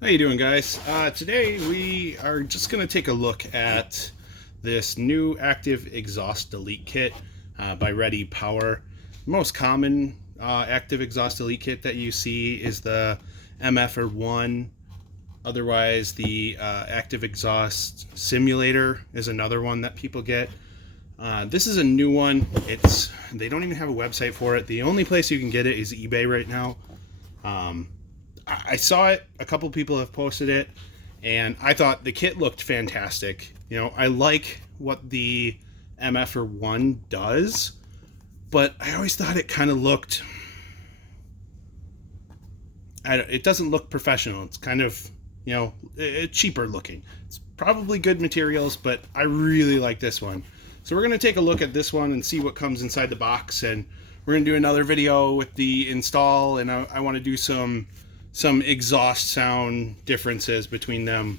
How you doing, guys? Today we are just going to take a look at this new active exhaust delete kit by Ready Power. The most common active exhaust delete kit that you see is the MFR1. Otherwise, the active exhaust simulator is another one that people get. This is a new one. They don't even have a website for it. The only place you can get it is eBay right now. I saw it. A couple people have posted it, and I thought the kit looked fantastic. You know, I like what the MFR1 does, but I always thought it kind of looked. It doesn't look professional. It's kind of, cheaper looking. It's probably good materials, but I really like this one. So we're going to take a look at this one and see what comes inside the box, and we're going to do another video with the install, and I want to do some exhaust sound differences between them.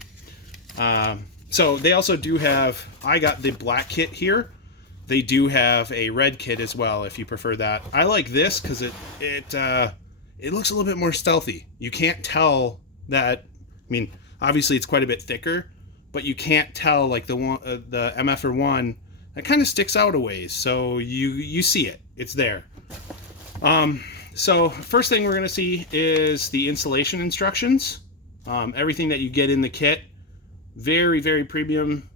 So they also do have, I got the black kit here. They do have a red kit as well if you prefer that. I like this because it looks a little bit more stealthy. You can't tell that. I mean, obviously it's quite a bit thicker, but you can't tell like the MFR1 that kind of sticks out a ways. So you see it. It's there. So first thing we're going to see is the installation instructions. Everything that you get in the kit. Very, very premium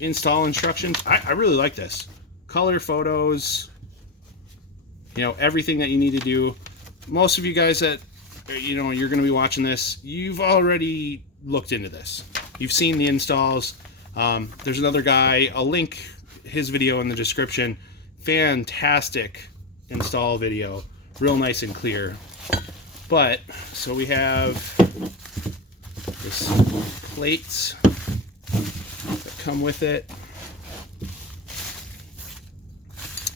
install instructions. I really like this. Color photos. Everything that you need to do. Most of you guys that, you're going to be watching this, you've already looked into this. You've seen the installs. There's another guy. I'll link his video in the description. Fantastic install video, real nice and clear. But so we have this plates that come with it.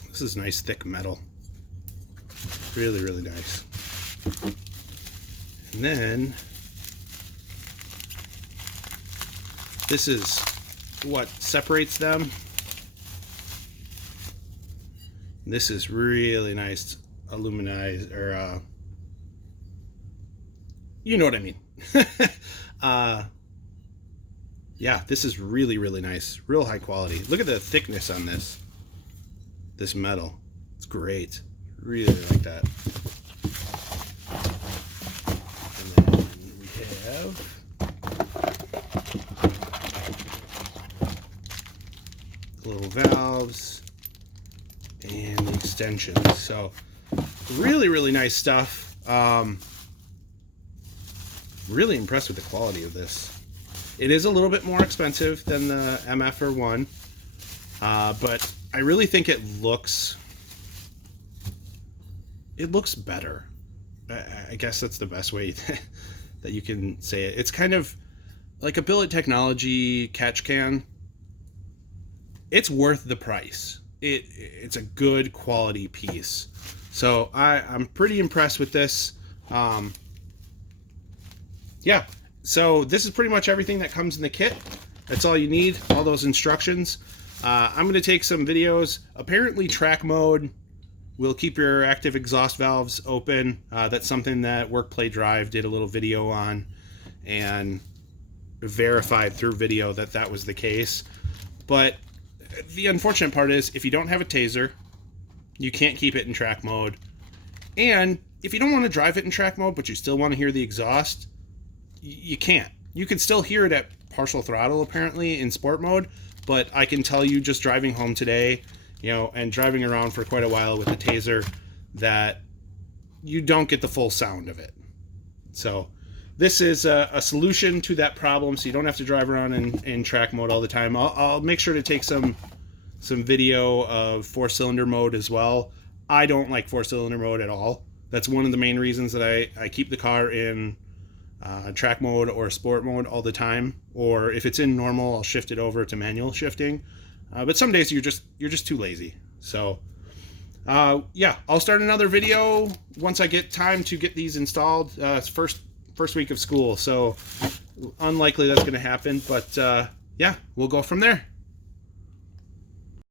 This is nice thick metal, really, really nice. And then this is what separates them. This is really nice aluminized, or you know what I mean. Yeah, this is really, really nice, real high quality. Look at the thickness on this metal. It's great. Really like that. And then we have little valves and the extensions. So really, really nice stuff. Really impressed with the quality of this. It is a little bit more expensive than the MFR1, but I really think it looks better. I guess that's the best way that you can say it. It's kind of like a Billet Technology catch can. It's worth the price. It's a good quality piece. So I'm pretty impressed with this. Yeah, so this is pretty much everything that comes in the kit. That's all you need, all those instructions. I'm going to take some videos. Apparently track mode will keep your active exhaust valves open. That's something that Work Play Drive did a little video on and verified through video that was the case. But the unfortunate part is if you don't have a taser, you can't keep it in track mode. And if you don't want to drive it in track mode, but you still want to hear the exhaust, you can't. You can still hear it at partial throttle, apparently, in sport mode. But I can tell you, just driving home today, and driving around for quite a while with the taser, that you don't get the full sound of it. So this is a solution to that problem, so you don't have to drive around in track mode all the time. I'll make sure to take some video of 4-cylinder mode as well. I don't like 4-cylinder mode at all. That's one of the main reasons that I keep the car in track mode or sport mode all the time. Or if it's in normal, I'll shift it over to manual shifting. But some days you're just too lazy. So yeah, I'll start another video once I get time to get these installed. It's first week of school, so unlikely that's going to happen, but yeah, we'll go from there.